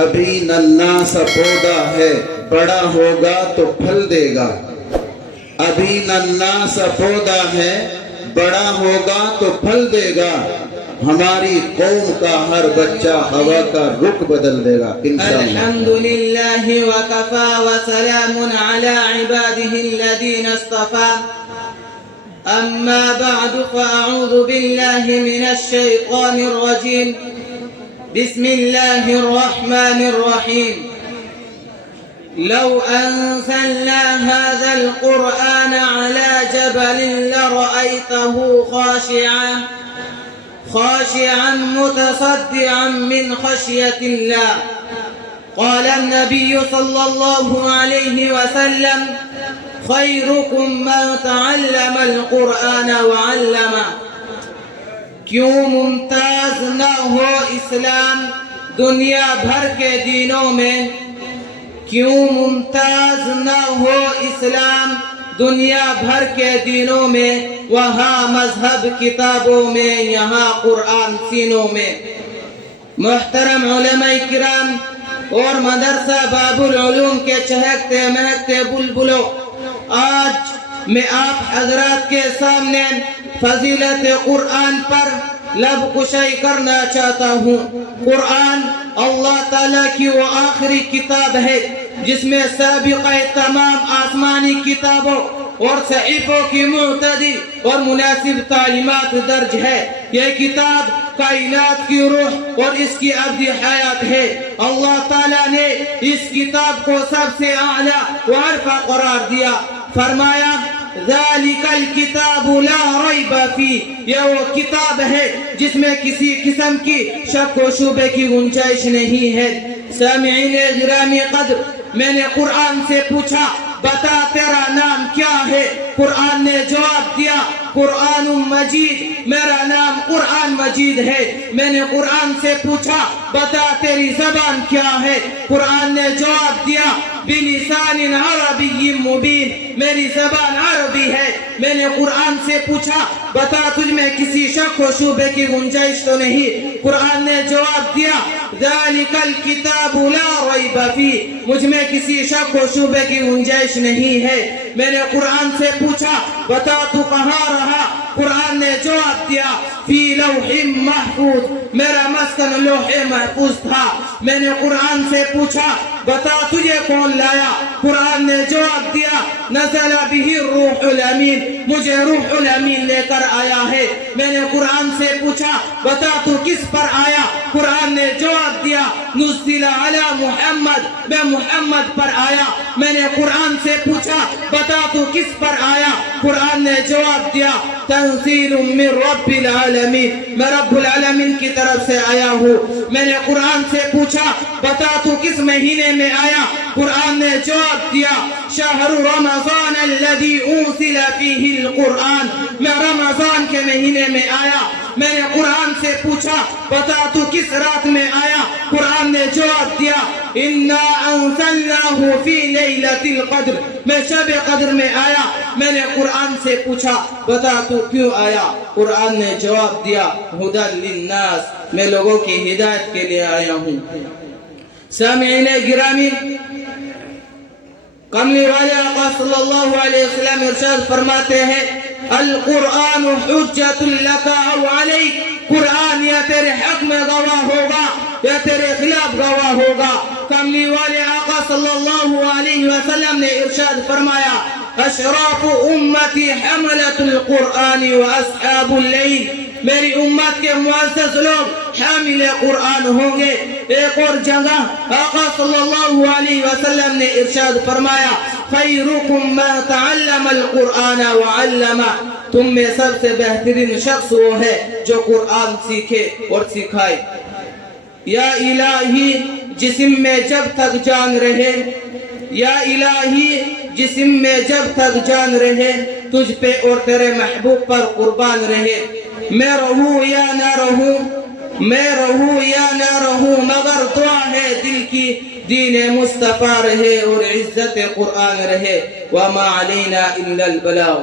ابھی ننھا سا پودا ہے، بڑا ہوگا تو پھل دے گا۔ ابھی ننھا سا پودا ہے، بڑا ہوگا تو پھل دے گا۔ ہماری قوم کا ہر بچہ ہوا کا رخ بدل دے گا انشاءاللہ۔ الحمدللہ وکفا وسلام علی عباده الذین اصطفى، اما بعد فاعوذ باللہ من الشیطان الرجیم، بسم اللہ الرحمن الرحیم۔ لو أنزلنا هذا القرآن على جبل لرأيته خاشعا متصدعا من خشية الله. قال النبي صلى الله عليه وسلم: خيركم من تعلم القرآن وعلمه۔ کیوں ممتاز نہ ہو اسلام دنیا بھر کے دینوں میں؟ کیوں ممتاز نہ ہو اسلام دنیا بھر کے دینوں میں؟ وہاں مذہب کتابوں میں، یہاں قرآن سینوں میں۔ محترم علماء کرام اور مدرسہ باب العلوم کے چہکتے مہکتے بلبلوں، آج میں آپ حضرات کے سامنے فضیلت قرآن پر لب کشائی کرنا چاہتا ہوں۔ قرآن اللہ تعالیٰ کی وہ آخری کتاب ہے جس میں سابقہ تمام آسمانی کتابوں اور صحیفوں کی معتدی اور مناسب تعلیمات درج ہے۔ یہ کتاب کائنات کی روح اور اس کی ابدی حیات ہے۔ اللہ تعالیٰ نے اس کتاب کو سب سے اعلیٰ و عرفہ قرار دیا، فرمایا: ذالک الکتاب لا ریب فیہ، یہ وہ کتاب ہے جس میں کسی قسم کی شک و شبہ کی گنجائش نہیں ہے۔ سامعین گرامی قدر، میں نے قرآن سے پوچھا بتا تیرا نام کیا ہے؟ قرآن نے جواب دیا قرآن مجید، میرا نام قرآن مجید ہے۔ میں نے قرآن سے پوچھا بتا تیری زبان کیا ہے؟ قرآن نے جواب دیا بلسان عربی مبین، میری زبان عربی ہے۔ میں نے قرآن سے پوچھا بتا تجھ میں کسی شک و شبہ کی گنجائش تو نہیں؟ قرآن نے جواب دیا ذالک الکتاب لا ریب فیہ، مجھ میں کسی شک و شبہ کی گنجائش نہیں ہے۔ میں نے قرآن سے پوچھا بتا تو کہاں رہا؟ قرآن نے جواب دیا فی لوح محفوظ، میرا مسکن لوح محفوظ تھا۔ میں نے قرآن سے پوچھا بتا تجھے کون لایا؟ قرآن نے جواب دیا نزل بہ الروح الامین، مجھے روح الامین لے کر آیا ہے۔ میں نے قرآن سے پوچھا بتا تو کس پر آیا؟ قرآن نے جواب دیا نزل علی محمد، میں محمد پر آیا۔ میں نے قرآن سے پوچھا بتا تو کس پر آیا؟ قرآن نے جواب دیا تنزیل من رب العالمین، میں رب العالمین کی طرف سے آیا ہوں۔ میں نے قرآن سے پوچھا بتا تو کس مہینے میں آیا؟ قرآن نے جواب دیا شہر رمضان الذی انزل فیہ القرآن، میں رمضان کے مہینے میں آیا۔ میں نے قرآن سے پوچھا بتا تو کس رات میں آیا؟ قرآن نے جواب دیا انا انزلناہ فی لیلۃ القدر، میں شب قدر میں آیا۔ میں نے قرآن سے پوچھا بتا تو کیوں آیا؟ قرآن نے جواب دیا ھدی للناس، میں لوگوں کی ہدایت کے لیے آیا ہوں۔ سامعین گرامی، کملی والے آقا صلی اللہ علیہ وسلم ارشاد فرماتے ہیں القرآن حجت لک او علیک، قرآن یا تیرے حق میں گواہ ہوگا یا تیرے خلاف گواہ ہوگا۔ کملی والے آقا صلی اللہ علیہ وسلم نے ارشاد فرمایا اشراف امتی حملت القرآن و اصحاب اللیل، میری امت کے معزز لوگ حامل قرآن ہوں گے۔ ایک اور جگہ آقا صلی اللہ علیہ وسلم نے ارشاد فرمایا خیرکم من تعلم القرآن وعلمہ، تم میں سب سے بہترین شخص وہ ہے جو قرآن سیکھے اور سکھائے۔ یا الہی جسم میں جب تک جان رہے، یا الہی جسم میں جب تک جان رہے، تجھ پہ اور تیرے محبوب پر قربان رہے۔ میں رہوں یا نہ رہوں، میں رہوں یا نہ رہوں، مگر دعا ہے دل کی دین مصطفیٰ رہے اور عزت قرآن رہے۔ وما علینا الا البلاغ۔